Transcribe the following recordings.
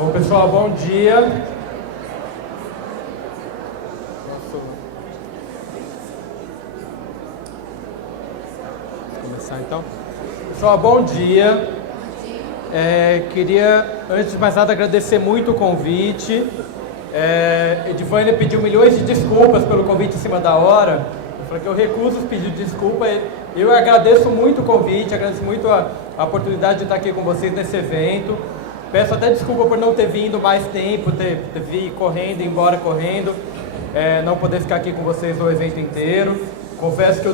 Bom, pessoal, bom dia. Vamos começar então? Pessoal, bom dia. Queria, antes de mais nada, agradecer muito o convite. Edivânia pediu milhões de desculpas pelo convite em cima da hora. Eu falei que eu recuso os pedidos de desculpa. Eu agradeço muito o convite, agradeço muito a oportunidade de estar aqui com vocês nesse evento. Peço até desculpa por não ter vindo mais tempo, ter vindo correndo, embora correndo, não poder ficar aqui com vocês o evento inteiro. Confesso que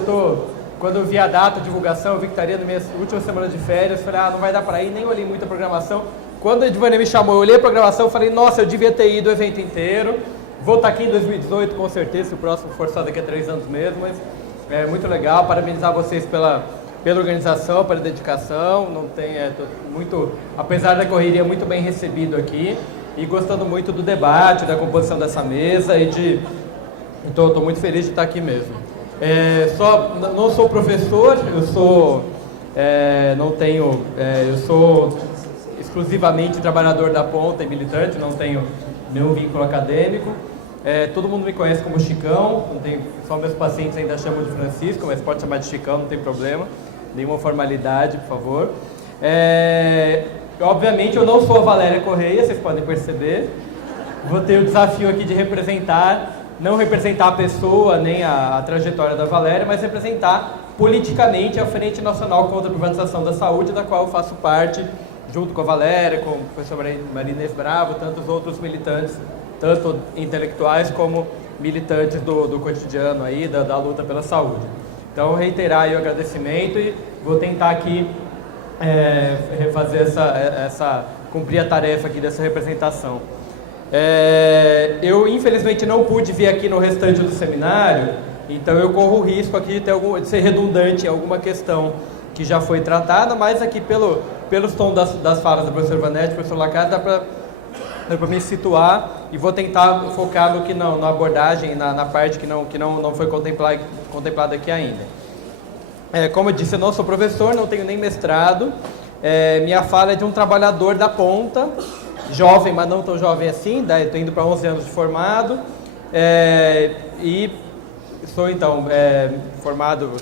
quando eu vi a data, a divulgação, eu vi que estaria na minha última semana de férias, falei, não vai dar para ir, nem olhei muita programação. Quando a Edivânia me chamou, eu olhei a programação, falei, nossa, eu devia ter ido o evento inteiro. Vou estar aqui em 2018, com certeza, se o próximo for só daqui a 3 anos mesmo, mas é muito legal, parabenizar vocês pela organização, pela dedicação, apesar da correria, muito bem recebido aqui, e gostando muito do debate, da composição dessa mesa, estou muito feliz de estar aqui mesmo. Não sou professor, eu sou exclusivamente trabalhador da ponta e militante, não tenho nenhum vínculo acadêmico. Todo mundo me conhece como Chicão, só meus pacientes ainda chamam de Francisco, mas pode chamar de Chicão, não tem problema, nenhuma formalidade, por favor. Obviamente eu não sou a Valéria Correia, vocês podem perceber. Vou ter o desafio aqui de não representar a pessoa nem a trajetória da Valéria, mas representar politicamente a Frente Nacional contra a Privatização da Saúde, da qual eu faço parte, junto com a Valéria, com o professor Marinês Bravo, tantos outros militantes, tanto intelectuais como militantes do cotidiano aí, da luta pela saúde. Então, reiterar aí o agradecimento e vou tentar aqui cumprir a tarefa aqui dessa representação. Eu, infelizmente, não pude vir aqui no restante do seminário, então eu corro o risco aqui de ser redundante em alguma questão que já foi tratada, mas aqui pelos tons das falas do professor Vanetti, do professor Lacarde, dá para me situar e vou tentar focar na abordagem, na parte que não foi contemplada aqui ainda. Como eu disse, eu não sou professor, não tenho nem mestrado, minha fala é de um trabalhador da ponta, jovem, mas não tão jovem assim, estou indo para 11 anos de formado, e sou então formado,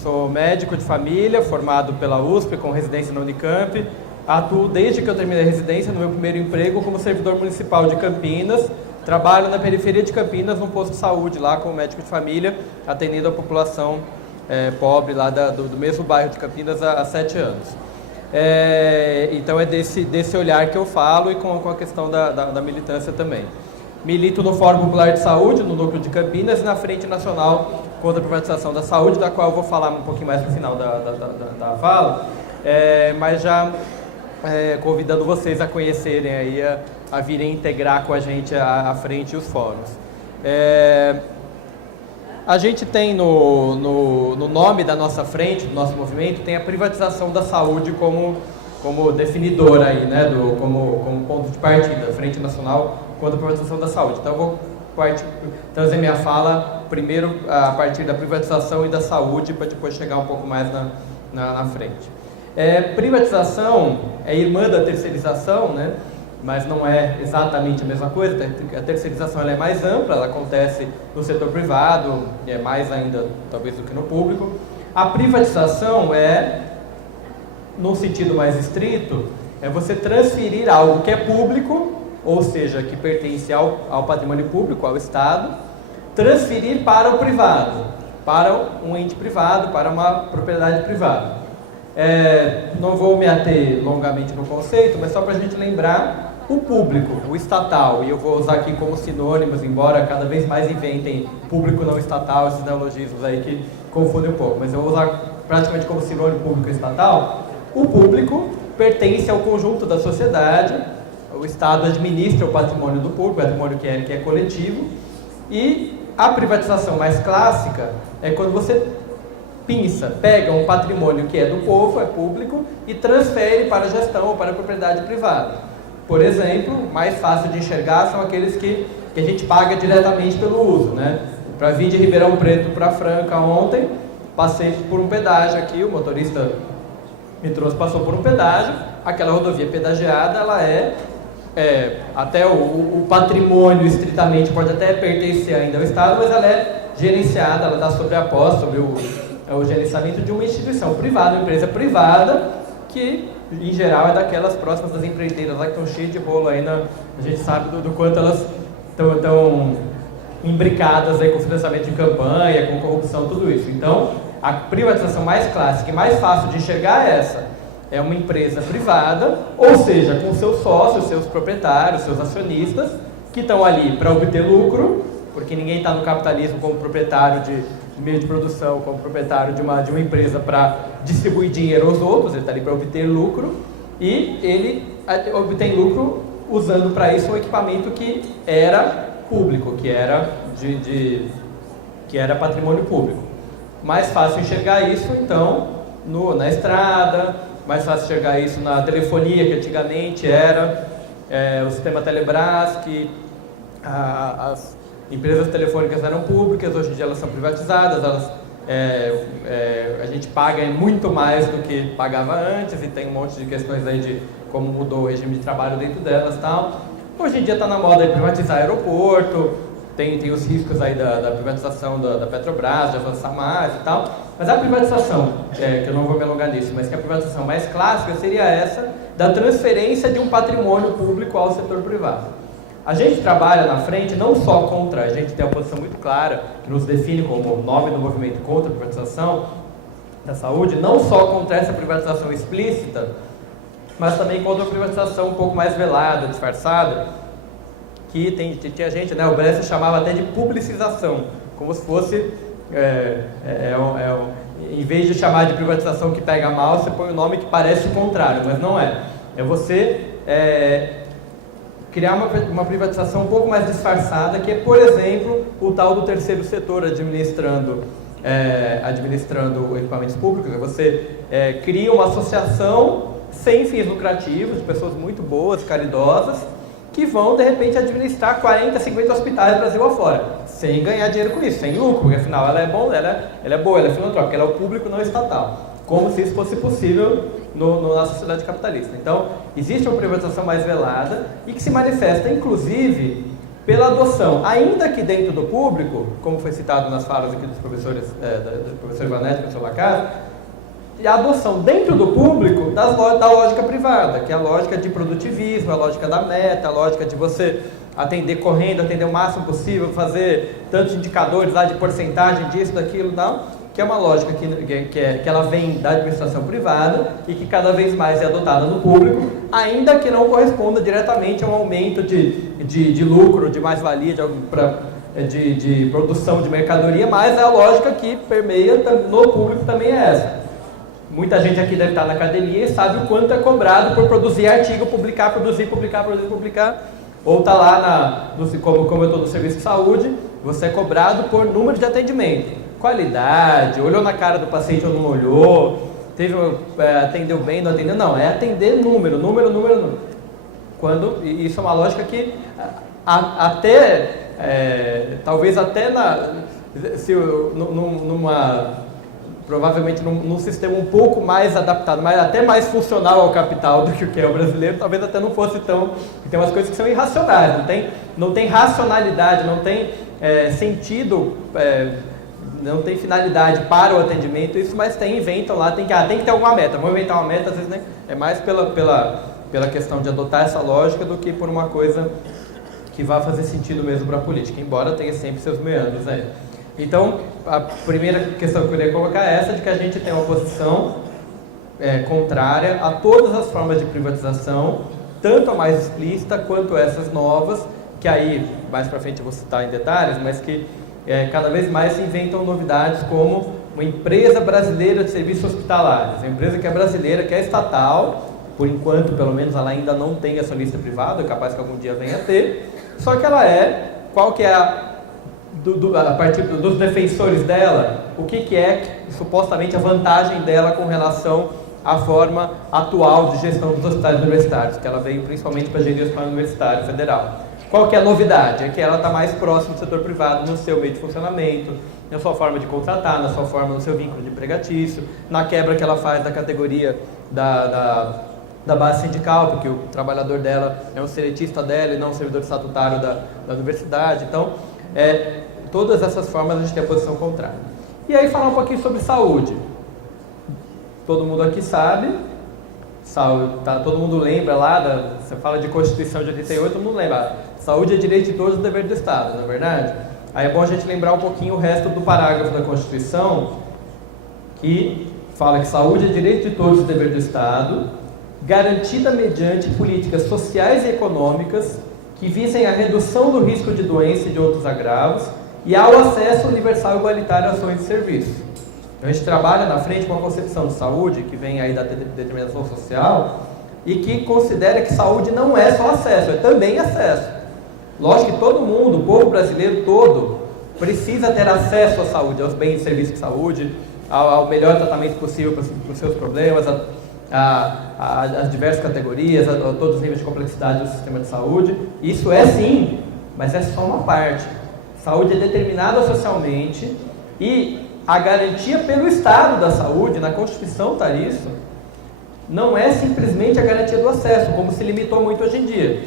sou médico de família, formado pela USP, com residência na Unicamp. Atuo desde que eu terminei a residência, no meu primeiro emprego, como servidor municipal de Campinas. Trabalho na periferia de Campinas, num posto de saúde, lá como médico de família, atendendo a população pobre lá do mesmo bairro de Campinas há 7 anos. Então é desse olhar que eu falo e com a questão da militância também. Milito no Fórum Popular de Saúde, no núcleo de Campinas, e na Frente Nacional contra a Privatização da Saúde, da qual eu vou falar um pouquinho mais no final da fala, mas já convidando vocês a conhecerem aí, a virem integrar com a gente a frente e os fóruns. A gente tem no nome da nossa frente, do nosso movimento, tem a privatização da saúde como definidor aí, né, como ponto de partida, Frente Nacional contra a Privatização da Saúde. Então eu vou trazer minha fala primeiro a partir da privatização e da saúde, para depois chegar um pouco mais na frente. Privatização é irmã da terceirização, né? Mas não é exatamente a mesma coisa. A terceirização ela é mais ampla, ela acontece no setor privado, mais ainda talvez do que no público. A privatização no sentido mais estrito, você transferir algo que é público, ou seja, que pertence ao patrimônio público, ao Estado, transferir para o privado, para um ente privado, para uma propriedade privada. Não vou me ater longamente no conceito, mas só para a gente lembrar o público, o estatal, e eu vou usar aqui como sinônimos, embora cada vez mais inventem público não estatal, esses neologismos aí que confundem um pouco, mas eu vou usar praticamente como sinônimo público e estatal. O público pertence ao conjunto da sociedade, o Estado administra o patrimônio do público, o patrimônio que é coletivo, e a privatização mais clássica é quando você pega um patrimônio que é do povo, é público, e transfere para a gestão ou para a propriedade privada. Por exemplo, mais fácil de enxergar são aqueles que a gente paga diretamente pelo uso, né? Para vir de Ribeirão Preto para Franca ontem, passei por um pedágio aqui, o motorista me trouxe, passou por um pedágio, aquela rodovia pedagiada, ela é até o patrimônio estritamente pode até pertencer ainda ao Estado, mas ela é gerenciada, ela está sob a posse, sobre o gerenciamento de uma instituição privada, uma empresa privada, que em geral é daquelas próximas das empreiteiras lá que estão cheias de rolo aí, a gente sabe do quanto elas estão imbricadas aí com financiamento de campanha, com corrupção, tudo isso. Então, a privatização mais clássica e mais fácil de enxergar é uma empresa privada, ou seja, com seus sócios, seus proprietários, seus acionistas, que estão ali para obter lucro, porque ninguém está no capitalismo como proprietário de meio de produção, como proprietário de uma empresa para distribuir dinheiro aos outros, ele está ali para obter lucro, e ele obtém lucro usando para isso um equipamento que era público, que era que era patrimônio público. Mais fácil enxergar isso, então, na estrada, mais fácil enxergar isso na telefonia, que antigamente era o sistema Telebrás, que as empresas telefônicas eram públicas, hoje em dia elas são privatizadas, a gente paga muito mais do que pagava antes, e tem um monte de questões aí de como mudou o regime de trabalho dentro delas e tal. Hoje em dia está na moda de privatizar aeroporto, tem os riscos aí da privatização da Petrobras, de avançar mais e tal, mas a privatização, que eu não vou me alongar nisso, mas que a privatização mais clássica seria essa da transferência de um patrimônio público ao setor privado. A gente trabalha na frente não só contra, a gente tem uma posição muito clara, que nos define como nome do movimento contra a privatização da saúde, não só contra essa privatização explícita, mas também contra a privatização um pouco mais velada, disfarçada, que tinha gente, né, o Bresser chamava até de publicização, como se fosse, em vez de chamar de privatização que pega mal, você põe um nome que parece o contrário, mas não é. É você criar uma privatização um pouco mais disfarçada, que é, por exemplo, o tal do terceiro setor administrando equipamentos públicos. Você cria uma associação sem fins lucrativos, de pessoas muito boas, caridosas, que vão, de repente, administrar 40, 50 hospitais do Brasil afora, sem ganhar dinheiro com isso, sem lucro, porque afinal ela é boa, ela é filantrópica, ela é o público não estatal, como se isso fosse possível na sociedade capitalista. Então, existe uma privatização mais velada e que se manifesta, inclusive, pela adoção, ainda que dentro do público, como foi citado nas falas aqui dos professores, do professor Ivanete e do professor Lacaze, e a adoção dentro do público da lógica privada, que é a lógica de produtivismo, a lógica da meta, a lógica de você atender correndo, atender o máximo possível, fazer tantos indicadores lá de porcentagem disso, daquilo e tal, que é uma lógica que ela vem da administração privada e que cada vez mais é adotada no público, ainda que não corresponda diretamente a um aumento de lucro, de mais-valia, de produção de mercadoria, mas a lógica que permeia no público também é essa. Muita gente aqui deve estar na academia e sabe o quanto é cobrado por produzir artigo, publicar, ou está lá, como eu estou no serviço de saúde, você é cobrado por número de atendimento, qualidade, olhou na cara do paciente ou não olhou, atendeu bem, não atendeu, não, é atender número. Isso é uma lógica que talvez até provavelmente num sistema um pouco mais adaptado, mas até mais funcional ao capital do que o que é o brasileiro, talvez até não fosse tão... Tem umas coisas que são irracionais, não tem racionalidade, não tem sentido, não tem finalidade para o atendimento, isso, mas inventam lá, tem que ter alguma meta. Vamos inventar uma meta, às vezes, né? É mais pela questão de adotar essa lógica do que por uma coisa que vá fazer sentido mesmo para a política, embora tenha sempre seus meandros aí. Então, a primeira questão que eu queria colocar é essa, de que a gente tem uma posição contrária a todas as formas de privatização, tanto a mais explícita quanto essas novas, que aí, mais para frente eu vou citar em detalhes, mas que cada vez mais se inventam novidades como uma empresa brasileira de serviços hospitalares, uma empresa que é brasileira, que é estatal, por enquanto, pelo menos, ela ainda não tem acionista privado, é capaz que algum dia venha a ter, só que ela qual que é a partir dos defensores dela, o que é supostamente a vantagem dela com relação à forma atual de gestão dos hospitais universitários, que ela veio principalmente para gerir o Hospital Universitário Federal. Qual que é a novidade? É que ela está mais próxima do setor privado no seu meio de funcionamento, na sua forma de contratar, na sua forma, no seu vínculo de empregatício, na quebra que ela faz da categoria da base sindical, porque o trabalhador dela é um seletista dela e não um servidor estatutário da universidade. Então, todas essas formas a gente tem a posição contrária. E aí falar um pouquinho sobre saúde. Todo mundo aqui sabe, todo mundo lembra lá, você fala de Constituição de 88, todo mundo lembra, saúde é direito de todos e dever do Estado, não é verdade? Aí é bom a gente lembrar um pouquinho o resto do parágrafo da Constituição, que fala que saúde é direito de todos e dever do Estado, garantida mediante políticas sociais e econômicas que visem a redução do risco de doença e de outros agravos e ao acesso universal e igualitário a ações de serviço. Então a gente trabalha na frente com uma concepção de saúde que vem aí da determinação social e que considera que saúde não é só acesso, é também acesso. Lógico que todo mundo, o povo brasileiro todo, precisa ter acesso à saúde, aos bens e serviços de saúde, ao melhor tratamento possível para os seus problemas, as diversas categorias, a todos os níveis de complexidade do sistema de saúde. Isso é sim, mas é só uma parte. Saúde é determinada socialmente e a garantia pelo Estado da saúde, na Constituição está isso, não é simplesmente a garantia do acesso, como se limitou muito hoje em dia.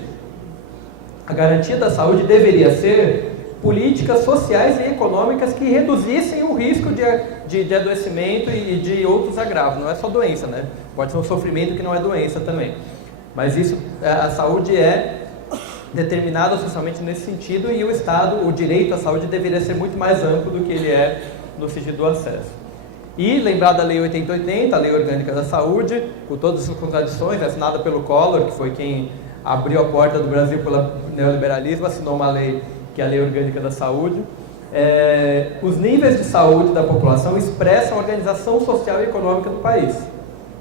A garantia da saúde deveria ser políticas sociais e econômicas que reduzissem o risco de adoecimento e de outros agravos. Não é só doença, né? Pode ser um sofrimento que não é doença também. Mas isso, a saúde é determinada socialmente nesse sentido e o Estado, o direito à saúde deveria ser muito mais amplo do que ele é no sentido do acesso. E lembrar da Lei 8080, a Lei Orgânica da Saúde, com todas as suas contradições, assinada pelo Collor, que foi quem abriu a porta do Brasil pelo neoliberalismo, assinou uma lei que é a Lei Orgânica da Saúde. Os níveis de saúde da população expressam a organização social e econômica do país.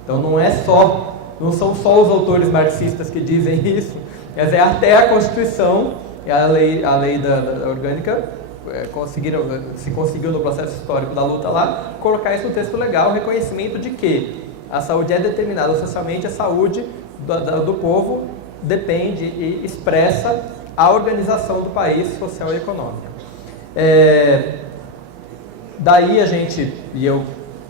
Então não são só os autores marxistas que dizem isso, mas até a Constituição e a lei da Orgânica se conseguiu no processo histórico da luta lá, colocar isso no texto legal, o reconhecimento de que a saúde é determinada socialmente, a saúde do povo depende e expressa a organização do país social e econômica. Daí a gente, e eu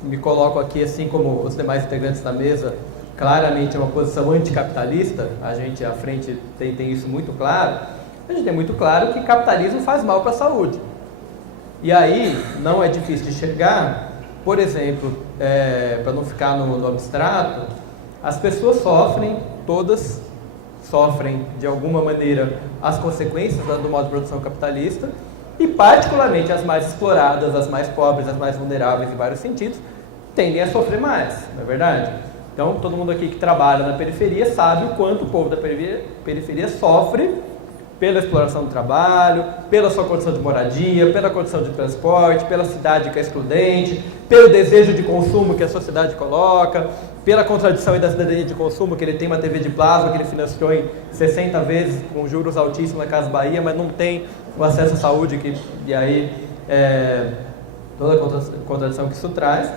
me coloco aqui assim como os demais integrantes da mesa, claramente é uma posição anticapitalista, a gente à frente tem isso muito claro, a gente tem muito claro que capitalismo faz mal para a saúde. E aí não é difícil de enxergar, por exemplo, para não ficar no abstrato, as pessoas todas sofrem de alguma maneira as consequências do modo de produção capitalista e particularmente as mais exploradas, as mais pobres, as mais vulneráveis em vários sentidos, tendem a sofrer mais, não é verdade? Então todo mundo aqui que trabalha na periferia sabe o quanto o povo da periferia sofre pela exploração do trabalho, pela sua condição de moradia, pela condição de transporte, pela cidade que é excludente, pelo desejo de consumo que a sociedade coloca, pela contradição da cidadania de consumo, que ele tem uma TV de plasma que ele financiou em 60 vezes com juros altíssimos na Casa Bahia, mas não tem o acesso à saúde, e aí toda a contradição que isso traz.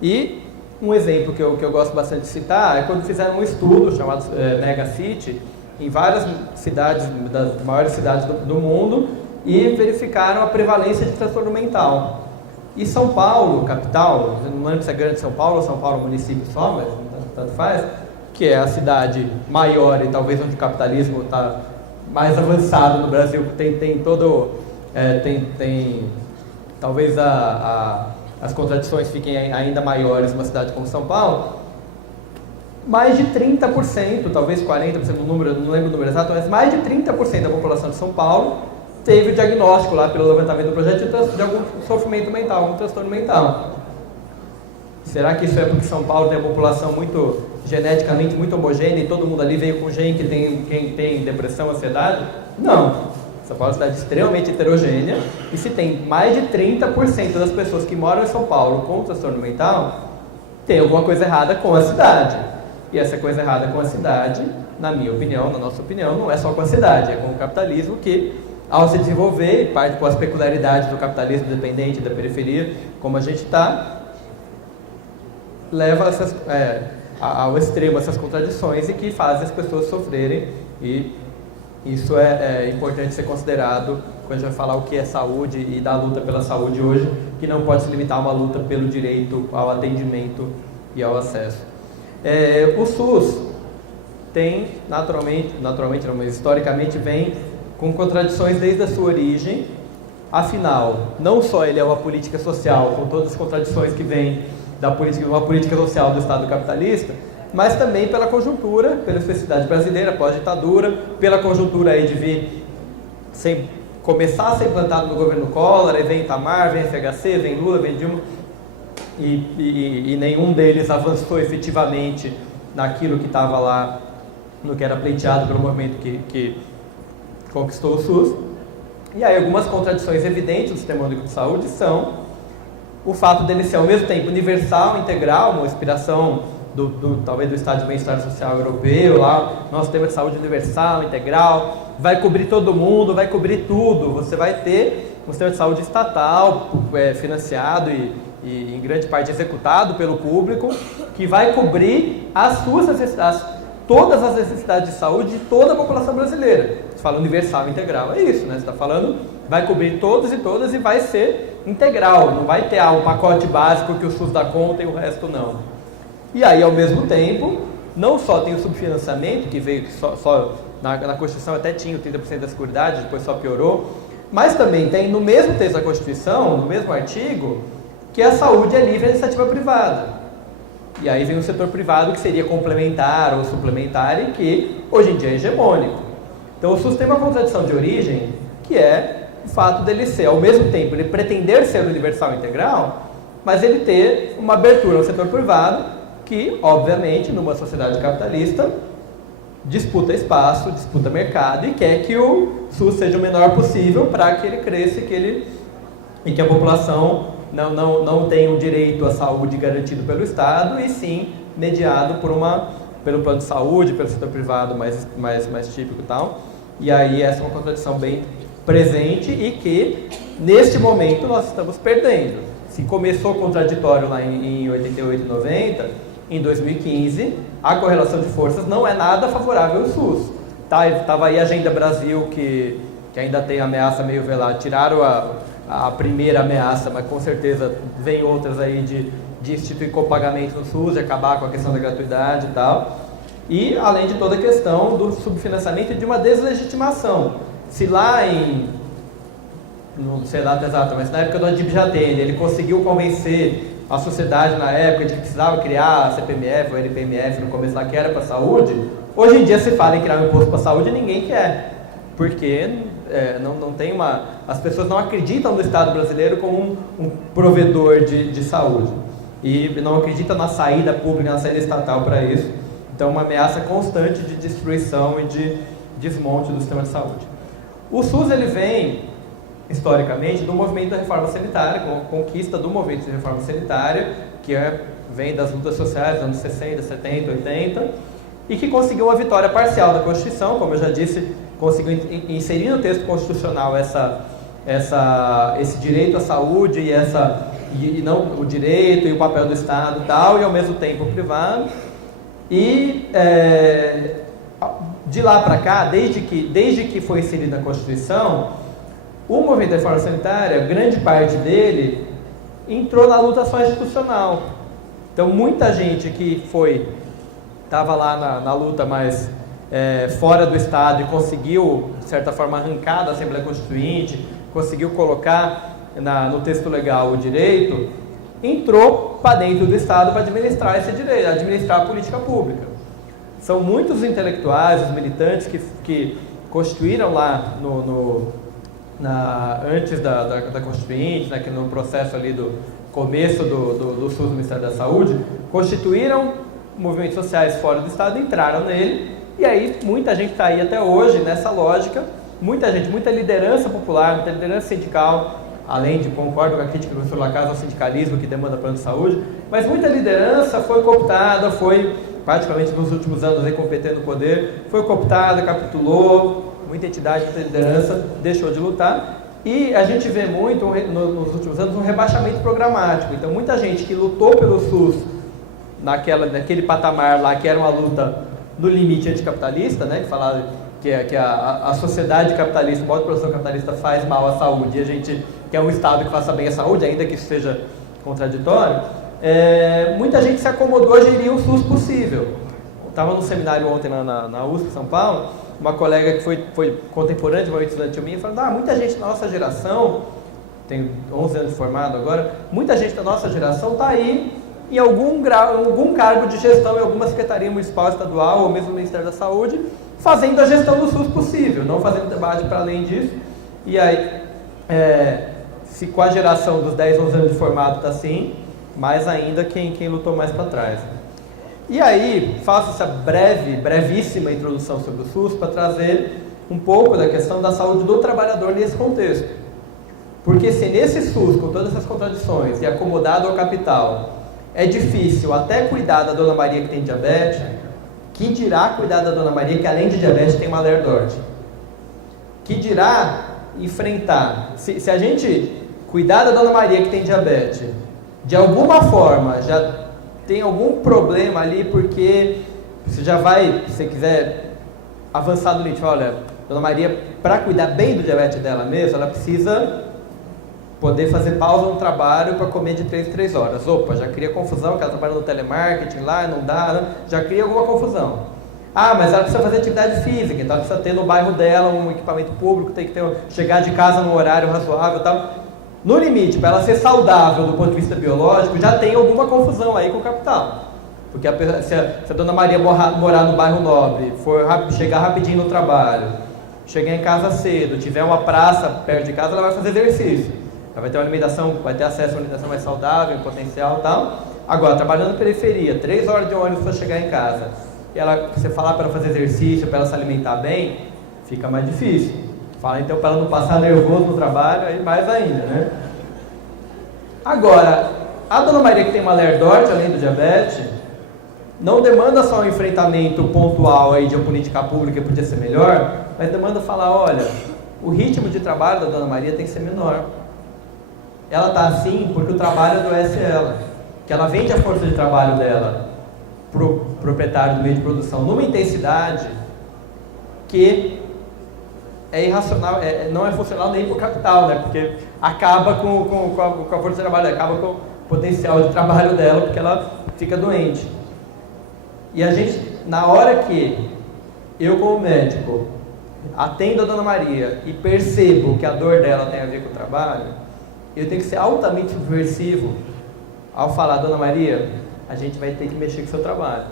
E um exemplo que eu gosto bastante de citar é quando fizeram um estudo chamado Mega City, em várias cidades, das maiores cidades do mundo, e verificaram a prevalência de transtorno mental. E São Paulo, capital, não lembro se é Grande São Paulo ou São Paulo município só, mas tanto faz, que é a cidade maior e talvez onde o capitalismo está mais avançado no Brasil, tem todo, talvez as contradições fiquem ainda maiores numa cidade como São Paulo. Mais de 30%, talvez 40% do número, não lembro o número exato, mas mais de 30% da população de São Paulo teve o diagnóstico lá pelo levantamento do projeto de algum sofrimento mental, algum transtorno mental. Será que isso é porque São Paulo tem uma população geneticamente muito homogênea e todo mundo ali veio com quem tem depressão, ansiedade? Não. São Paulo é uma cidade extremamente heterogênea e se tem mais de 30% das pessoas que moram em São Paulo com transtorno mental, tem alguma coisa errada com a cidade. E essa coisa errada com a cidade, na minha opinião, na nossa opinião, não é só com a cidade, é com o capitalismo que, ao se desenvolver, parte com as peculiaridades do capitalismo dependente da periferia, como a gente está, leva ao extremo essas contradições e que faz as pessoas sofrerem, e isso é importante ser considerado quando a gente vai falar o que é saúde e da luta pela saúde hoje, que não pode se limitar a uma luta pelo direito ao atendimento e ao acesso. O SUS tem, naturalmente não, mas historicamente vem com contradições desde a sua origem. Afinal, não só ele é uma política social, com todas as contradições que vêm da política, uma política social do Estado capitalista, mas também pela conjuntura, pela sociedade brasileira, pós-ditadura, pela conjuntura aí de vir começar a ser implantado no governo Collor, aí vem Itamar, vem FHC, vem Lula, vem Dilma, e nenhum deles avançou efetivamente naquilo que estava lá, no que era pleiteado pelo movimento que conquistou o SUS. E aí algumas contradições evidentes do Sistema Único de Saúde são o fato dele ser ao mesmo tempo universal, integral, uma inspiração talvez do Estado de Bem-Estar Social Europeu, lá, nosso sistema de saúde universal, integral, vai cobrir todo mundo, vai cobrir tudo. Você vai ter um sistema de saúde estatal, financiado e em grande parte executado pelo público, que vai cobrir as suas necessidades, todas as necessidades de saúde de toda a população brasileira. Você fala universal, integral, é isso, né? Você está falando, vai cobrir todos e todas e vai ser integral, não vai ter um pacote básico que o SUS dá conta e o resto não. E aí, ao mesmo tempo, não só tem o subfinanciamento, que veio na Constituição até tinha o 30% da Seguridade, depois só piorou, mas também tem no mesmo texto da Constituição, no mesmo artigo, que a saúde é livre à iniciativa privada. E aí vem o setor privado que seria complementar ou suplementar e que hoje em dia é hegemônico. Então o SUS tem uma contradição de origem, que é o fato dele ser, ao mesmo tempo, ele pretender ser universal e integral, mas ele ter uma abertura ao setor privado que, obviamente, numa sociedade capitalista, disputa espaço, disputa mercado e quer que o SUS seja o menor possível para que ele cresça e que a população não tenha o direito à saúde garantido pelo Estado e sim mediado pelo plano de saúde, pelo setor privado mais típico e tal. E aí essa é uma contradição bem presente e que, neste momento, nós estamos perdendo. Se começou contraditório lá em 88 e 90, em 2015, a correlação de forças não é nada favorável ao SUS. Estava aí a Agenda Brasil, que ainda tem ameaça meio velada. Tiraram a primeira ameaça, mas com certeza vem outras aí de instituir copagamento no SUS, de acabar com a questão da gratuidade e tal. E além de toda a questão do subfinanciamento e de uma deslegitimação. Se lá não sei a data exata, mas na época do Adib Jatene, ele conseguiu convencer a sociedade na época de que precisava criar a CPMF ou LPMF no começo lá, que era para a saúde, hoje em dia se fala em criar um imposto para a saúde e ninguém quer, porque não tem as pessoas não acreditam no Estado brasileiro como um provedor de saúde e não acreditam na saída pública, na saída estatal para isso. Então uma ameaça constante de destruição e de desmonte do sistema de saúde. O SUS ele vem historicamente do movimento da reforma sanitária, com a conquista do movimento de reforma sanitária, que vem das lutas sociais dos anos 60, 70, 80, e que conseguiu uma vitória parcial da Constituição, como eu já disse, conseguiu inserir no texto constitucional esse direito à saúde e não o direito e o papel do Estado e tal, e ao mesmo tempo o privado. E de lá para cá, desde que foi inserida na Constituição, o movimento da reforma sanitária, grande parte dele, entrou na luta só institucional. Então, muita gente que estava lá na luta mais fora do Estado e conseguiu, de certa forma, arrancar da Assembleia Constituinte, conseguiu colocar no texto legal o direito, entrou para dentro do Estado para administrar esse direito, administrar a política pública. São muitos os intelectuais, os militantes que constituíram lá antes da Constituinte, no processo ali do começo do SUS do Ministério da Saúde, constituíram movimentos sociais fora do Estado, entraram nele, e aí muita gente está aí até hoje nessa lógica, muita liderança popular, muita liderança sindical, além de, concordo com a crítica do professor Lacasa ao sindicalismo que demanda plano de saúde, mas muita liderança foi cooptada, particularmente nos últimos anos, competendo o poder, foi cooptada, capitulou, muita entidade, muita liderança deixou de lutar, e a gente vê muito, nos últimos anos, um rebaixamento programático. Então, muita gente que lutou pelo SUS naquele patamar lá, que era uma luta no limite anticapitalista, né, que falava que a sociedade capitalista, o modo de produção capitalista faz mal à saúde, e a gente quer um Estado que faça bem à saúde, ainda que isso seja contraditório, muita gente se acomodou a gerir o SUS possível. estava num seminário ontem na USP, São Paulo, uma colega que foi contemporânea de uma estudante minha, falando, muita gente da nossa geração, tenho 11 anos de formado agora, muita gente da nossa geração está aí em algum cargo de gestão em alguma secretaria municipal, estadual ou mesmo no Ministério da Saúde, fazendo a gestão do SUS possível, não fazendo debate para além disso. E aí, se com a geração dos 10, 11 anos de formado está assim, mais ainda quem lutou mais para trás. E aí, faço essa brevíssima introdução sobre o SUS para trazer um pouco da questão da saúde do trabalhador nesse contexto. Porque se nesse SUS, com todas essas contradições, e acomodado ao capital, é difícil até cuidar da Dona Maria que tem diabetes, que dirá cuidar da Dona Maria que além de diabetes tem uma lerdose? Que dirá enfrentar, se a gente cuidar da Dona Maria que tem diabetes, de alguma forma já tem algum problema ali, porque você já vai, se você quiser avançar no limite, olha, Dona Maria, para cuidar bem do diabetes dela mesmo, ela precisa poder fazer pausa no trabalho para comer de 3 em 3 horas. Opa, já cria confusão, que ela trabalha no telemarketing lá, não dá, né? Já cria alguma confusão. Mas ela precisa fazer atividade física, então ela precisa ter no bairro dela um equipamento público, tem que chegar de casa num horário razoável e tal. No limite, para ela ser saudável do ponto de vista biológico, já tem alguma confusão aí com o capital. Porque se a Dona Maria morar no bairro nobre, chegar rapidinho no trabalho, chegar em casa cedo, tiver uma praça perto de casa, ela vai fazer exercício. Ela vai ter uma alimentação, vai ter acesso a uma alimentação mais saudável, potencial e tal. Agora, trabalhando na periferia, 3 horas de ônibus para chegar em casa, e você falar para ela fazer exercício, para ela se alimentar bem, fica mais difícil. Fala então para ela não passar nervoso no trabalho, aí mais ainda, né? Agora, a Dona Maria que tem uma lerdose, além do diabetes, não demanda só um enfrentamento pontual aí de uma política pública que podia ser melhor, mas demanda falar, olha, o ritmo de trabalho da Dona Maria tem que ser menor. Ela está assim porque o trabalho adoece ela, que ela vende a força de trabalho dela para o proprietário do meio de produção numa intensidade que é irracional, não é funcional nem para o capital, né? Porque acaba com a força de trabalho, acaba com o potencial de trabalho dela, porque ela fica doente. E a gente, na hora que eu como médico atendo a Dona Maria e percebo que a dor dela tem a ver com o trabalho, eu tenho que ser altamente subversivo ao falar, Dona Maria, a gente vai ter que mexer com o seu trabalho.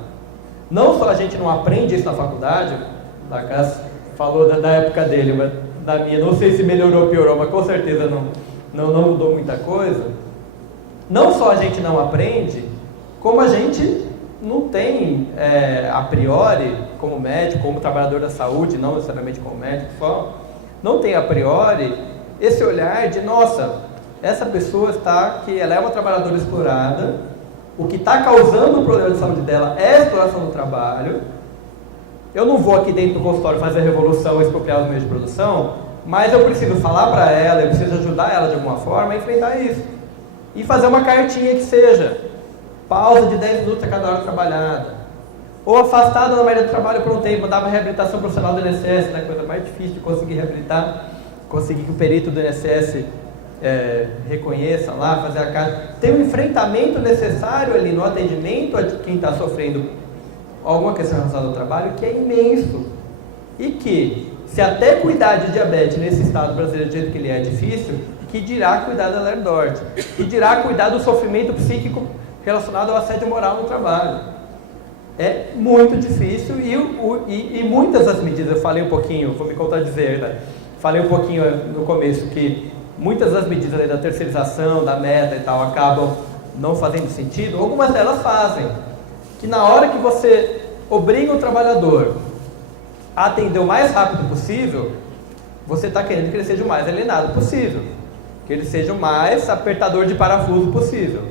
Não só a gente não aprende isso na faculdade, da casa falou da época dele, mas da minha, não sei se melhorou ou piorou, mas com certeza não mudou muita coisa. Não só a gente não aprende, como a gente não tem, a priori, como médico, como trabalhador da saúde, não necessariamente como médico só, não tem a priori esse olhar de, nossa, essa pessoa que ela é uma trabalhadora explorada, o que está causando o problema de saúde dela é a exploração do trabalho. Eu não vou aqui dentro do consultório fazer a revolução e expropriar os meios de produção, mas eu preciso falar para ela, eu preciso ajudar ela de alguma forma a enfrentar isso. E fazer uma cartinha que seja pausa de 10 minutos a cada hora trabalhada. Ou afastada da maioria do trabalho por um tempo, dava reabilitação profissional do INSS, né? Coisa mais difícil de conseguir reabilitar, conseguir que o perito do INSS reconheça lá, fazer a carta. Tem um enfrentamento necessário ali no atendimento a quem está sofrendo alguma questão relacionada ao trabalho que é imenso. E que, se até cuidar de diabetes nesse estado brasileiro do jeito que ele é difícil, que dirá cuidar da lerdose, que dirá cuidar do sofrimento psíquico relacionado ao assédio moral no trabalho. É muito difícil e muitas das medidas, eu falei um pouquinho, vou me contradizer, né? Falei um pouquinho no começo que muitas das medidas da terceirização, da meta e tal, acabam não fazendo sentido, algumas delas fazem. Que na hora que você obriga o trabalhador a atender o mais rápido possível, você está querendo que ele seja o mais alienado possível, que ele seja o mais apertador de parafuso possível,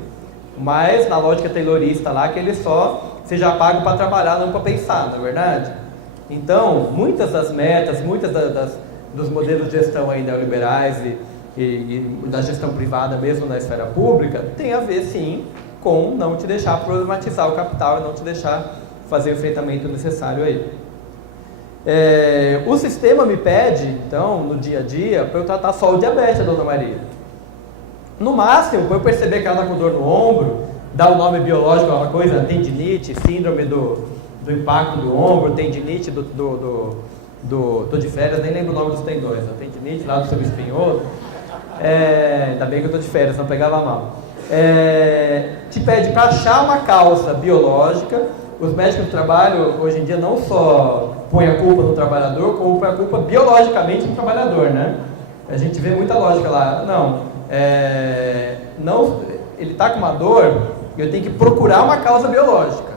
mas na lógica taylorista lá, que ele só seja pago para trabalhar, não para pensar, não é verdade? Então, muitas das metas, dos modelos de gestão aí neoliberais e da gestão privada mesmo na esfera pública, tem a ver sim com não te deixar problematizar o capital e não te deixar fazer o enfrentamento necessário aí. O sistema me pede, então, no dia a dia, para eu tratar só o diabetes da Dona Maria. No máximo, para eu perceber que ela está com dor no ombro, dar o nome biológico a uma coisa, tendinite, síndrome do impacto do ombro, tendinite tô de férias, nem lembro o nome dos tendões, a tendinite lá do subespinhoso, ainda bem que eu tô de férias, não pegava mal. Te pede para achar uma causa biológica. Os médicos do trabalho, hoje em dia, não só põem a culpa no trabalhador, como põem a culpa biologicamente no trabalhador, né? A gente vê muita lógica lá. Não, ele está com uma dor, eu tenho que procurar uma causa biológica.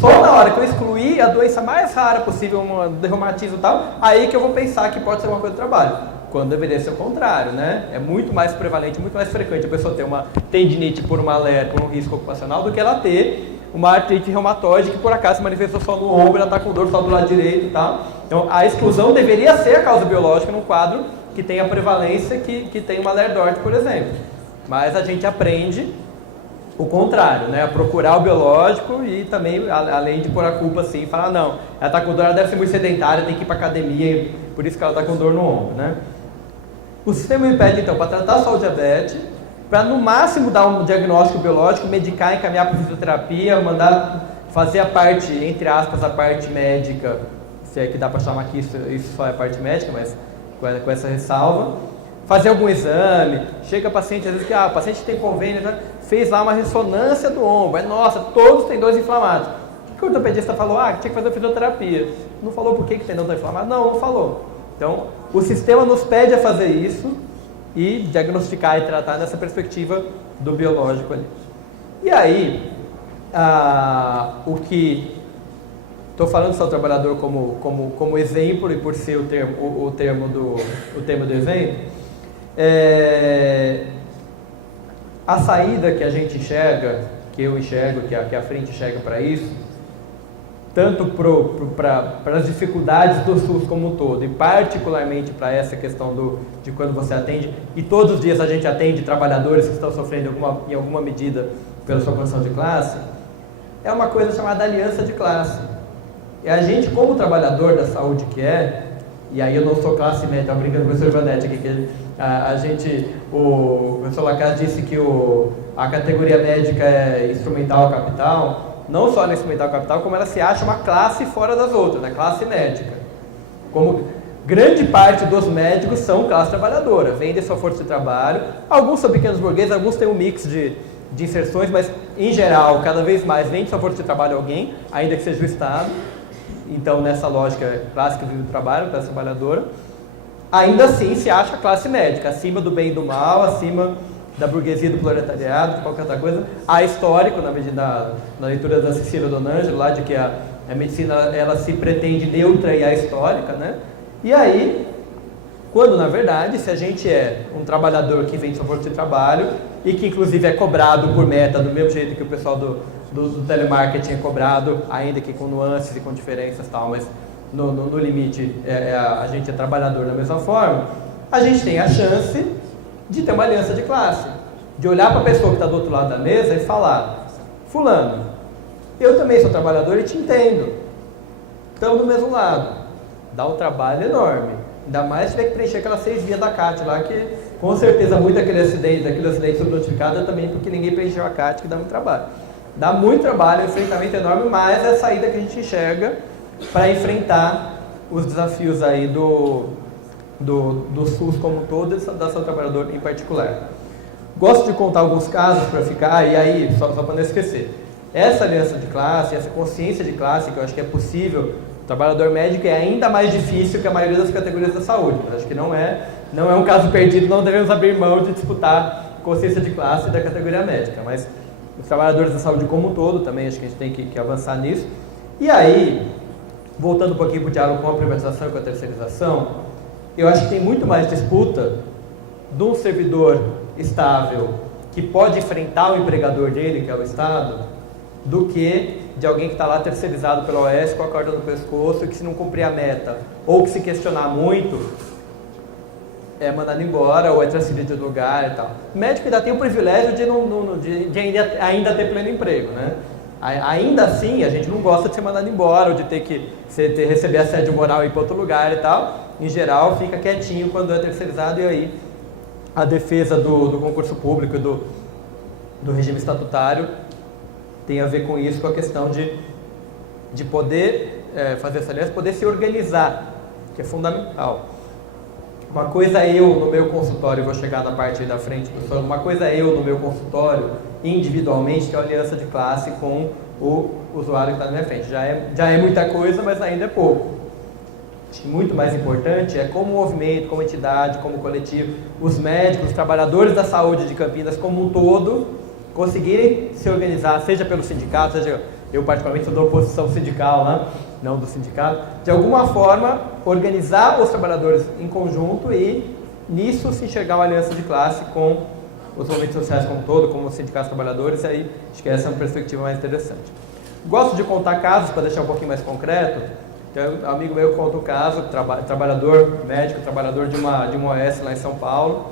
Só na hora que eu excluir a doença mais rara possível, um reumatismo e tal, aí que eu vou pensar que pode ser uma coisa do trabalho. Quando deveria ser o contrário, né? É muito mais prevalente, muito mais frequente a pessoa ter uma tendinite por uma alerta, por um risco ocupacional, do que ela ter uma artrite reumatoide que por acaso se manifestou só no ombro, ela está com dor só do lado direito e tal. Então a exclusão deveria ser a causa biológica num quadro que tem a prevalência que tem uma lerdorte, por exemplo. Mas a gente aprende o contrário, né? A procurar o biológico e também, além de pôr a culpa assim, falar, não, ela está com dor, ela deve ser muito sedentária, tem que ir para academia, por isso que ela está com dor no ombro, né? O sistema impede, então, para tratar só o diabetes, para no máximo dar um diagnóstico biológico, medicar, encaminhar para fisioterapia, mandar fazer a parte, entre aspas, a parte médica, se é que dá para chamar que isso só é parte médica, mas com essa ressalva, fazer algum exame, chega paciente, às vezes que o paciente tem convênio, já fez lá uma ressonância do ombro, nossa, todos têm dores inflamados. O que o ortopedista falou? Que tinha que fazer fisioterapia. Não falou por que o tendão está inflamado? Não falou. Então, o sistema nos pede a fazer isso e diagnosticar e tratar nessa perspectiva do biológico ali. E aí, o que estou falando só do trabalhador como exemplo e por ser o termo do evento, a saída que a gente enxerga, que eu enxergo, que a frente enxerga para isso, tanto para as dificuldades do SUS como um todo, e particularmente para essa questão de quando você atende, e todos os dias a gente atende trabalhadores que estão sofrendo em alguma medida pela sua condição de classe, é uma coisa chamada aliança de classe. E a gente, como trabalhador da saúde e aí eu não sou classe média, estava brincando com o professor Vanetti aqui, que o professor Lacaze disse que a categoria médica é instrumental capital. Não só na instrumental capital, como ela se acha uma classe fora das outras, a classe médica. Como grande parte dos médicos são classe trabalhadora, vendem sua força de trabalho, alguns são pequenos burgueses, alguns têm um mix de inserções, mas em geral, cada vez mais vende sua força de trabalho a alguém, ainda que seja o Estado. Então, nessa lógica clássica do trabalho, classe trabalhadora, ainda assim se acha classe médica, acima do bem e do mal, acima da burguesia, do proletariado, de qualquer outra coisa. Há histórico, na leitura da Cecília Donangelo, lá de que a medicina ela se pretende neutra e ahistórica, né? E aí, quando na verdade, se a gente é um trabalhador que vende sua força de trabalho e que inclusive é cobrado por meta, do mesmo jeito que o pessoal do telemarketing é cobrado, ainda que com nuances e com diferenças e tal, mas no limite a gente é trabalhador da mesma forma, a gente tem a chance de ter uma aliança de classe, de olhar para a pessoa que está do outro lado da mesa e falar: fulano, eu também sou trabalhador e te entendo, estamos do mesmo lado, dá um trabalho enorme, ainda mais se tiver que preencher aquelas 6 vias da CAT lá, que com certeza muito daquele acidente subnotificado é também porque ninguém preencheu a CAT, que dá muito trabalho. Dá muito trabalho, um enfrentamento enorme, mas é a saída que a gente enxerga para enfrentar os desafios aí do SUS como um todo e da saúde trabalhador em particular. Gosto de contar alguns casos para ficar, e aí, só para não esquecer, essa aliança de classe, essa consciência de classe, que eu acho que é possível, o trabalhador médico é ainda mais difícil que a maioria das categorias da saúde, mas acho que não é um caso perdido, não devemos abrir mão de disputar consciência de classe da categoria médica, mas os trabalhadores da saúde como um todo também, acho que a gente tem que avançar nisso. E aí, voltando um pouquinho para o diálogo com a privatização e com a terceirização, eu acho que tem muito mais disputa de um servidor estável que pode enfrentar o empregador dele, que é o Estado, do que de alguém que está lá terceirizado pela OAS com a corda no pescoço e que, se não cumprir a meta ou que se questionar muito, é mandado embora ou é transferido de lugar e tal. O médico ainda tem o privilégio de ainda ter pleno emprego, né? Ainda assim, a gente não gosta de ser mandado embora ou de ter que receber assédio moral e ir para outro lugar e tal. Em geral, fica quietinho quando é terceirizado, e aí a defesa do concurso público e do regime estatutário tem a ver com isso, com a questão de de poder fazer essa aliança, poder se organizar, que é fundamental. Uma coisa é eu no meu consultório, vou chegar na parte aí da frente, professor, uma coisa é eu no meu consultório, individualmente, que é a aliança de classe com o usuário que está na minha frente. Já é muita coisa, mas ainda é pouco. Acho que muito mais importante é como movimento, como entidade, como coletivo, os médicos, os trabalhadores da saúde de Campinas como um todo, conseguirem se organizar, seja pelo sindicato, seja eu particularmente sou da oposição sindical, né? Não do sindicato, de alguma forma organizar os trabalhadores em conjunto e nisso se enxergar uma aliança de classe com os movimentos sociais como um todo, como os sindicatos trabalhadores, aí acho que essa é uma perspectiva mais interessante. Gosto de contar casos para deixar um pouquinho mais concreto. Então, um amigo meu conta um caso, trabalhador médico, trabalhador de uma OS lá em São Paulo.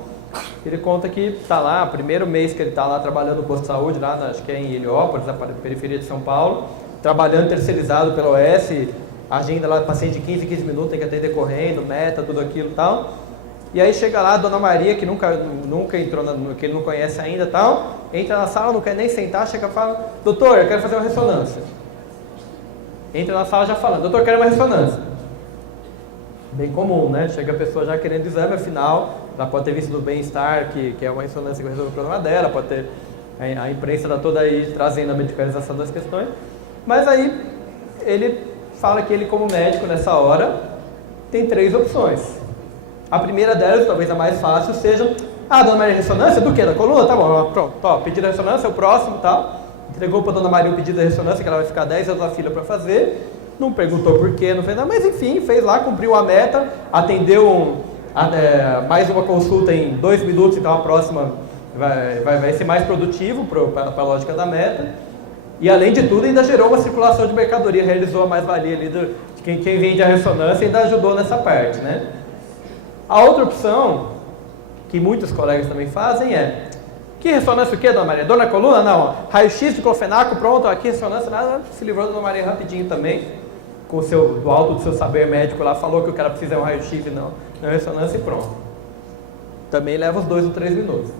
Ele conta que está lá, primeiro mês que ele está lá trabalhando no posto de saúde, lá acho que é em Heliópolis, na periferia de São Paulo, trabalhando terceirizado pela OS, agenda lá, paciente de 15 minutos, tem que atender correndo, meta, tudo aquilo e tal. E aí chega lá a Dona Maria, que nunca entrou, que ele não conhece ainda e tal, entra na sala, não quer nem sentar, chega e fala, doutor, eu quero fazer uma ressonância. Entra na sala já falando, doutor, eu quero uma ressonância. Bem comum, né? Chega a pessoa já querendo exame, afinal, ela pode ter visto no Bem-Estar, que é uma ressonância que resolve o problema dela, pode ter, a imprensa está toda aí trazendo a medicalização das questões. Mas aí, ele fala que ele, como médico, nessa hora, tem 3 opções. A primeira delas, talvez a mais fácil, seja, Dona Maria, ressonância do quê? Da coluna? Tá bom, pronto, pedido da ressonância, o próximo, tal. Entregou para a Dona Maria o pedido da ressonância, que ela vai ficar 10 anos na fila para fazer. Não perguntou por quê, não fez nada, mas enfim, fez lá, cumpriu a meta, atendeu mais uma consulta em 2 minutos, então a próxima vai ser mais produtivo para a lógica da meta. E além de tudo, ainda gerou uma circulação de mercadoria, realizou a mais-valia ali de quem vende a ressonância e ainda ajudou nessa parte, né? A outra opção, que muitos colegas também fazem, é: que ressonância o quê, Dona Maria? Dor na coluna? Não. Raio-X de clofenaco, pronto, aqui ressonância, nada, se livrou da Dona Maria rapidinho também, com do alto do seu saber médico lá, falou que o cara precisa de um raio-X e não ressonância e pronto. Também leva os 2 ou 3 minutos.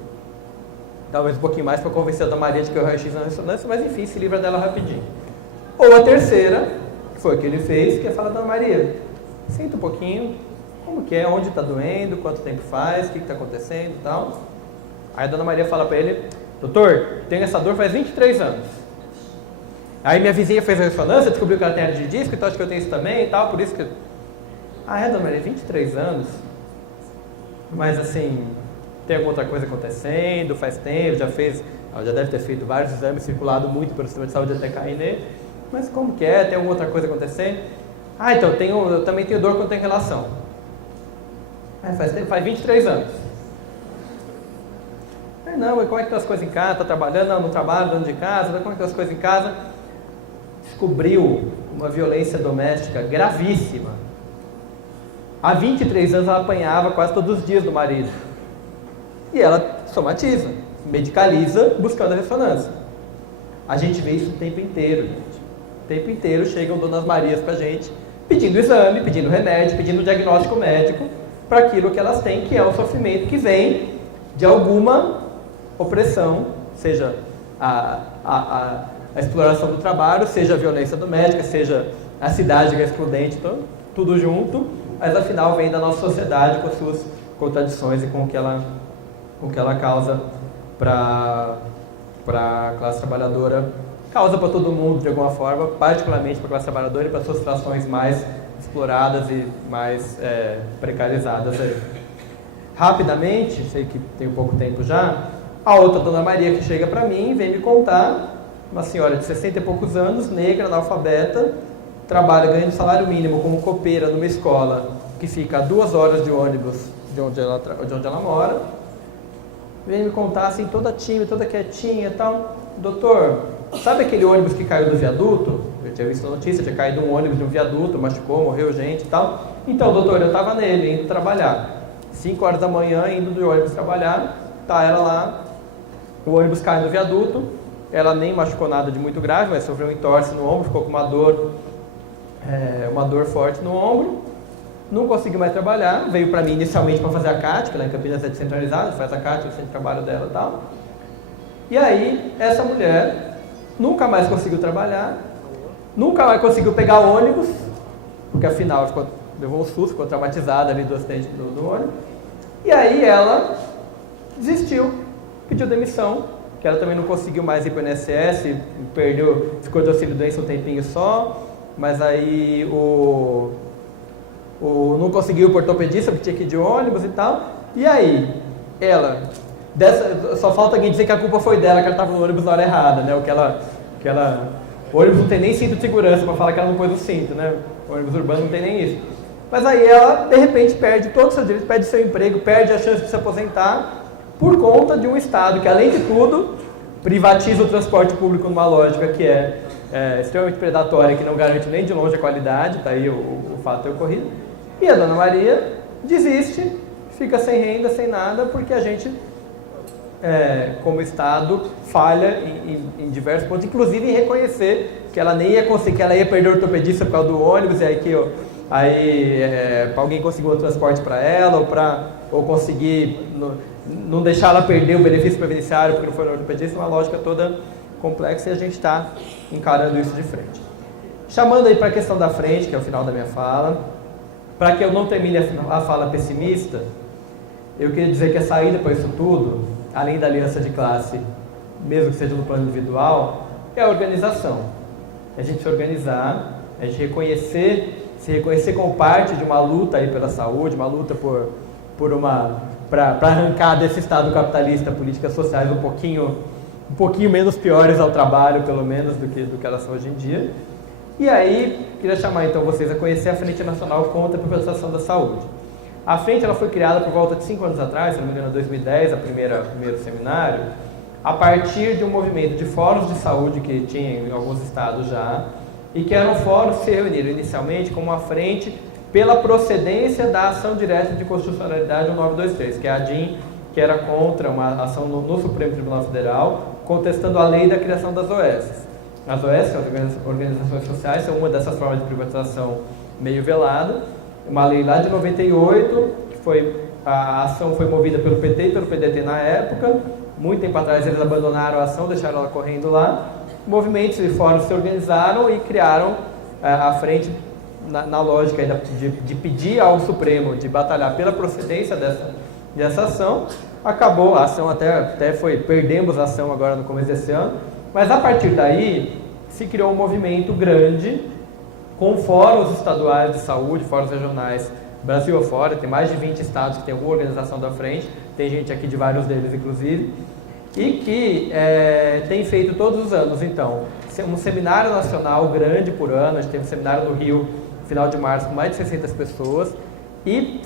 Talvez um pouquinho mais para convencer a Dona Maria de que o raio-X não é ressonância, mas enfim, se livra dela rapidinho. Ou a terceira, que foi o que ele fez, que é falar: Dona Maria, senta um pouquinho, como que é, onde está doendo, quanto tempo faz, o que está acontecendo e tal. Aí a Dona Maria fala para ele: doutor, tenho essa dor faz 23 anos. Aí minha vizinha fez a ressonância, descobriu que ela tem hernia de disco, então acho que eu tenho isso também e tal, por isso que... Dona Maria, 23 anos? Mas assim, tem alguma outra coisa acontecendo, faz tempo, ela já deve ter feito vários exames, circulado muito pelo sistema de saúde até cair nele, mas como que é, tem alguma outra coisa acontecendo? Então, eu também tenho dor quando tem relação. Faz tempo, faz 23 anos. Não, e como é que estão as coisas em casa? Está trabalhando? Não trabalho, dando de casa? Como é que estão as coisas em casa? Descobriu uma violência doméstica gravíssima. Há 23 anos ela apanhava quase todos os dias do marido. E ela somatiza, medicaliza, buscando a ressonância. A gente vê isso o tempo inteiro, gente. O tempo inteiro chegam Donas Marias pra gente, pedindo exame, pedindo remédio, pedindo diagnóstico médico para aquilo que elas têm, que é o sofrimento que vem de alguma opressão, seja a exploração do trabalho, seja a violência doméstica, seja a cidade que é excludente, então, tudo junto, mas afinal vem da nossa sociedade com as suas contradições e com o que ela causa para a classe trabalhadora, causa para todo mundo de alguma forma, particularmente para a classe trabalhadora e para suas frações mais exploradas e mais precarizadas aí. Rapidamente, sei que tem pouco tempo já, a outra Dona Maria que chega para mim vem me contar, uma senhora de 60 e poucos anos, negra, analfabeta, trabalha ganhando salário mínimo como copeira numa escola que fica a 2 horas de ônibus de onde ela mora, vem me contar assim, toda tímida, toda quietinha e tal: doutor, sabe aquele ônibus que caiu do viaduto? Eu tinha visto a notícia, tinha caído um ônibus de um viaduto, machucou, morreu gente e tal. Então, doutor, eu estava nele, indo trabalhar. 5 horas da manhã, indo do ônibus trabalhar, tá ela lá, o ônibus cai no viaduto, ela nem machucou nada de muito grave, mas sofreu um entorse no ombro, ficou com uma dor forte no ombro, não conseguiu mais trabalhar, veio para mim inicialmente para fazer a CAT, que lá em Campinas é descentralizada, faz a CAT, o centro de trabalho dela e tal. E aí, essa mulher nunca mais conseguiu trabalhar, Nunca mais conseguiu pegar ônibus, porque afinal levou um susto, ficou traumatizada ali do acidente do ônibus. E aí ela desistiu, pediu demissão, que ela também não conseguiu mais ir para o INSS, ficou de auxílio-doença um tempinho só, mas aí não conseguiu ir para o ortopedista, porque tinha que ir de ônibus e tal. E aí, só falta alguém dizer que a culpa foi dela, que ela estava no ônibus na hora errada, né? O ônibus não tem nem cinto de segurança para falar que ela não pôs o cinto, né? O ônibus urbano não tem nem isso. Mas aí ela, de repente, perde todos os seus direitos, perde seu emprego, perde a chance de se aposentar, por conta de um Estado que, além de tudo, privatiza o transporte público numa lógica que é extremamente predatória, que não garante nem de longe a qualidade, tá aí o fato ter ocorrido. E a Dona Maria desiste, fica sem renda, sem nada, porque a gente, como Estado, falha em diversos pontos, inclusive em reconhecer que ela nem ia conseguir, que ela ia perder o ortopedista por causa do ônibus, e aí para alguém conseguir um transporte para ela, ou conseguir não deixar ela perder o benefício previdenciário porque não foi no ortopedista, uma lógica toda complexa, e a gente está encarando isso de frente. Chamando aí para a questão da frente, que é o final da minha fala, para que eu não termine a fala pessimista, eu queria dizer que a saída para isso tudo, além da aliança de classe, mesmo que seja no plano individual, é a organização. É a gente se organizar, é a gente se reconhecer como parte de uma luta aí pela saúde, uma luta para arrancar desse Estado capitalista políticas sociais um pouquinho menos piores ao trabalho, pelo menos, do que elas são hoje em dia. E aí, queria chamar então vocês a conhecer a Frente Nacional contra a Privatização da Saúde. A frente ela foi criada por volta de 5 anos atrás, se não me engano, em 2010, o primeiro seminário, a partir de um movimento de fóruns de saúde que tinha em alguns estados já, e que eram fóruns que se reuniram inicialmente como uma frente pela procedência da ação direta de constitucionalidade 1923, que é a ADIM, que era contra uma ação no Supremo Tribunal Federal, contestando a lei da criação das OS. As OS, as organizações sociais, são uma dessas formas de privatização meio velada. Uma lei lá de 98, a ação foi movida pelo PT e pelo PDT na época. Muito tempo atrás eles abandonaram a ação, deixaram ela correndo lá. Movimentos e fóruns se organizaram e criaram a frente na lógica de pedir ao Supremo, de batalhar pela procedência dessa ação. Acabou, a ação perdemos a ação agora no começo desse ano, mas a partir daí se criou um movimento grande com fóruns estaduais de saúde, fóruns regionais, Brasil afora, tem mais de 20 estados que tem alguma organização da frente, tem gente aqui de vários deles inclusive, e que tem feito todos os anos, então, um seminário nacional grande por ano. A gente teve um seminário no Rio, no final de março, com mais de 600 pessoas, e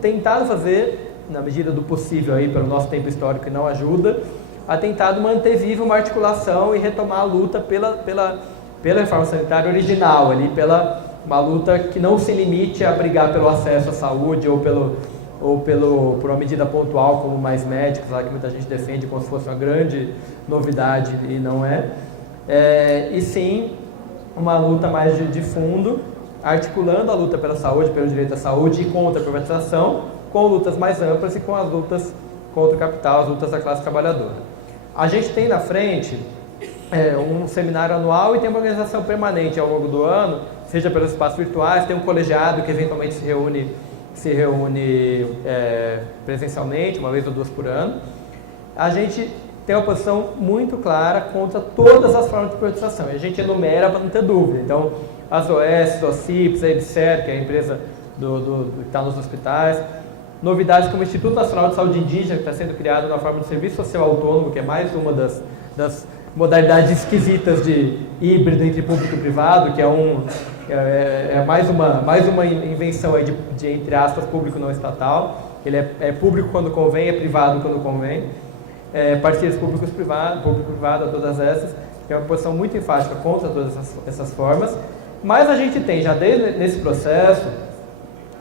tentado fazer, na medida do possível, aí, pelo nosso tempo histórico que não ajuda, tentado manter viva uma articulação e retomar a luta pela reforma sanitária original, uma luta que não se limite a brigar pelo acesso à saúde ou por uma medida pontual como mais médicos, lá que muita gente defende como se fosse uma grande novidade e não é. E sim uma luta mais de fundo, articulando a luta pela saúde, pelo direito à saúde e contra a privatização, com lutas mais amplas e com as lutas contra o capital, as lutas da classe trabalhadora. A gente tem na frente um seminário anual e tem uma organização permanente ao longo do ano, seja pelos espaços virtuais, tem um colegiado que eventualmente se reúne presencialmente, uma vez ou duas por ano. A gente tem uma posição muito clara contra todas as formas de privatização, e a gente enumera para não ter dúvida. Então, as OS, OCIPs, a EBSER, que é a empresa que está nos hospitais, novidades como o Instituto Nacional de Saúde Indígena, que está sendo criado na forma de serviço social autônomo, que é mais uma das modalidades esquisitas de híbrido entre público e privado, que é mais uma invenção aí de, entre aspas, público não estatal. Ele é público quando convém, é privado quando convém. Parcerias público-privado, todas essas, que é uma posição muito enfática contra todas essas formas. Mas a gente tem, já nesse processo,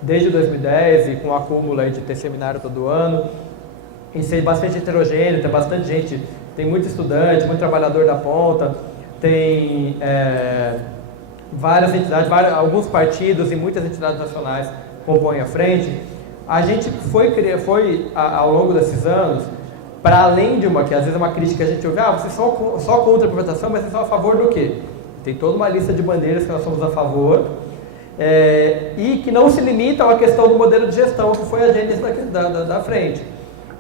desde 2010, e com o acúmulo aí de ter seminário todo ano, e ser bastante heterogêneo, tem bastante gente, tem muito estudante, muito trabalhador da ponta, tem várias entidades, alguns partidos e muitas entidades nacionais compõem a frente. A gente foi ao longo desses anos, para além de que às vezes é uma crítica que a gente ouve, você só contra a privatização, mas você só a favor do quê? tem toda uma lista de bandeiras que nós somos a favor, e que não se limitam à questão do modelo de gestão, que foi a gênese da frente.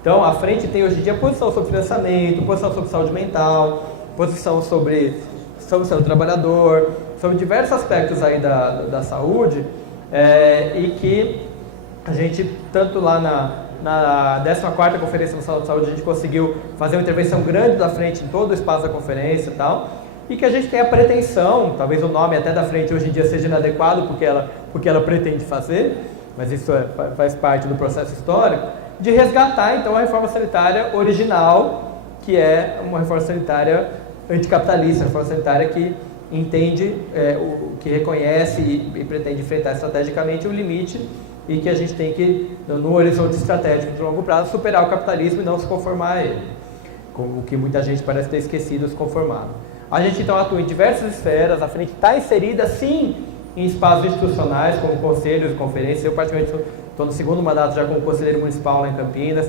Então, a frente tem hoje em dia posição sobre financiamento, posição sobre saúde mental, posição sobre saúde do trabalhador, sobre diversos aspectos aí da saúde, e que a gente, tanto lá na 14ª Conferência Nacional de Saúde, a gente conseguiu fazer uma intervenção grande da frente em todo o espaço da conferência e tal, e que a gente tem a pretensão, talvez o nome até da frente hoje em dia seja inadequado porque ela pretende fazer, mas isso faz parte do processo histórico, de resgatar então a reforma sanitária original, que é uma reforma sanitária anticapitalista, uma reforma sanitária que entende, que reconhece e pretende enfrentar estrategicamente o limite, e que a gente tem que, no horizonte estratégico de longo prazo, superar o capitalismo e não se conformar a ele, o que muita gente parece ter esquecido, se conformado. A gente então atua em diversas esferas, a frente está inserida sim em espaços institucionais, como conselhos e conferências. Eu particularmente estou no segundo mandato já como conselheiro municipal lá em Campinas.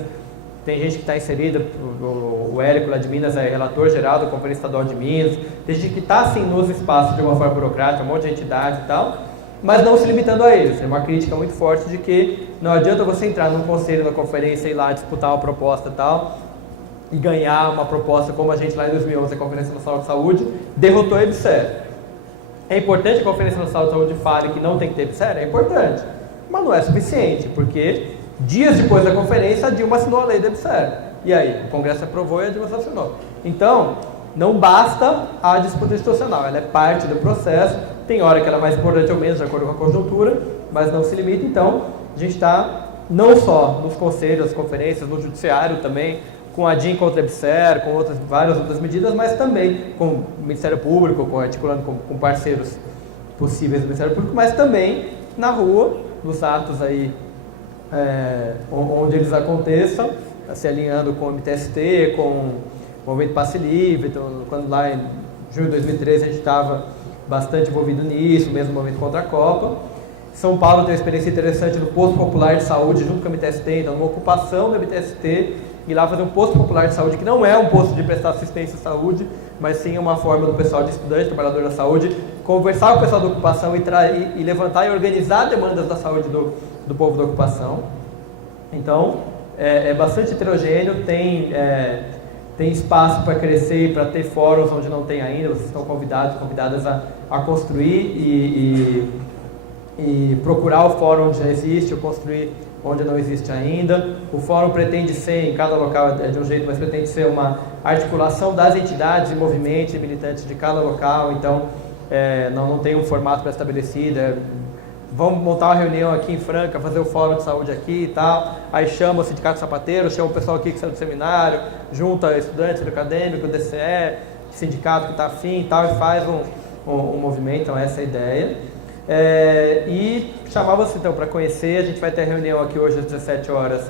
Tem gente que está inserida, o Érico lá de Minas é relator geral da Conferência Estadual de Minas. Tem gente que está sim nos espaços de uma forma burocrática, um monte de entidades e tal, mas não se limitando a eles. É uma crítica muito forte de que não adianta você entrar num conselho, na conferência, ir lá disputar uma proposta e tal, e ganhar uma proposta como a gente lá em 2011, a Conferência Nacional de Saúde, derrotou a EBSER. É importante que a Conferência Nacional de Saúde fale que não tem que ter EBSER? É importante, mas não é suficiente, porque dias depois da conferência, a Dilma assinou a lei da EBSER. E aí, o Congresso aprovou e a Dilma assinou. Então, não basta a disputa institucional, ela é parte do processo, tem hora que ela é mais importante ou menos, de acordo com a conjuntura, mas não se limita. Então, a gente está não só nos conselhos, nas conferências, no judiciário também, com a DIN contra a EBSER, com várias outras medidas, mas também com o Ministério Público, articulando com parceiros possíveis do Ministério Público, mas também na rua, nos atos aí, onde eles aconteçam, se alinhando com o MTST, com o Movimento Passe Livre. Então, quando lá em junho de 2013 a gente estava bastante envolvido nisso, mesmo no movimento contra a Copa. São Paulo tem uma experiência interessante no posto popular de saúde junto com o MTST, então uma ocupação do MTST, e lá fazer um posto popular de saúde, que não é um posto de prestar assistência à saúde, mas sim uma forma do pessoal de estudante, trabalhador da saúde, conversar com o pessoal da ocupação e levantar e organizar demandas da saúde do povo da ocupação. Então, é bastante heterogêneo, tem espaço para crescer e para ter fóruns onde não tem ainda. Vocês estão convidadas a construir e procurar o fórum onde já existe, ou construir onde não existe ainda. O fórum pretende ser, em cada local é de um jeito, mas pretende ser uma articulação das entidades e movimentos e militantes de cada local. Então, não tem um formato pré-estabelecido. Vamos montar uma reunião aqui em Franca, fazer o fórum de saúde aqui e tal, aí chama o sindicato sapateiro, chama o pessoal aqui que saiu do seminário, junta estudantes do acadêmico, DCE, sindicato que está afim e tal, e faz um movimento. Então essa é a ideia. E chamar você então para conhecer. A gente vai ter reunião aqui hoje às 17 horas,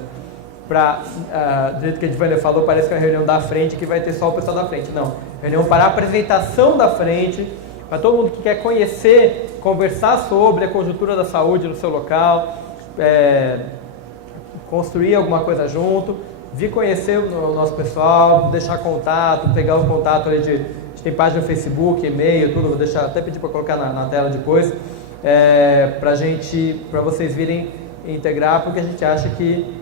do jeito que a Edvânia falou, parece que é uma reunião da frente, que vai ter só o pessoal da frente. Não, reunião para a apresentação da frente, para todo mundo que quer conhecer, conversar sobre a conjuntura da saúde no seu local, construir alguma coisa junto, vir conhecer o nosso pessoal, deixar contato, pegar o contato ali a gente tem página no Facebook, e-mail, tudo, vou deixar, até pedir para colocar na tela depois, para vocês virem integrar, porque a gente acha que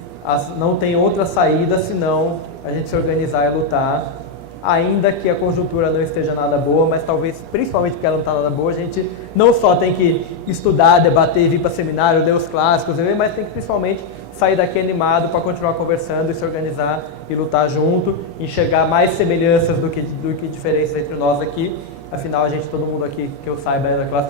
não tem outra saída senão a gente se organizar e lutar, ainda que a conjuntura não esteja nada boa, mas talvez, principalmente porque ela não está nada boa, a gente não só tem que estudar, debater, vir para seminário, ler os clássicos, mas tem que principalmente sair daqui animado para continuar conversando e se organizar e lutar junto, enxergar mais semelhanças do que diferenças entre nós aqui. Afinal, todo mundo aqui, que eu saiba, é da classe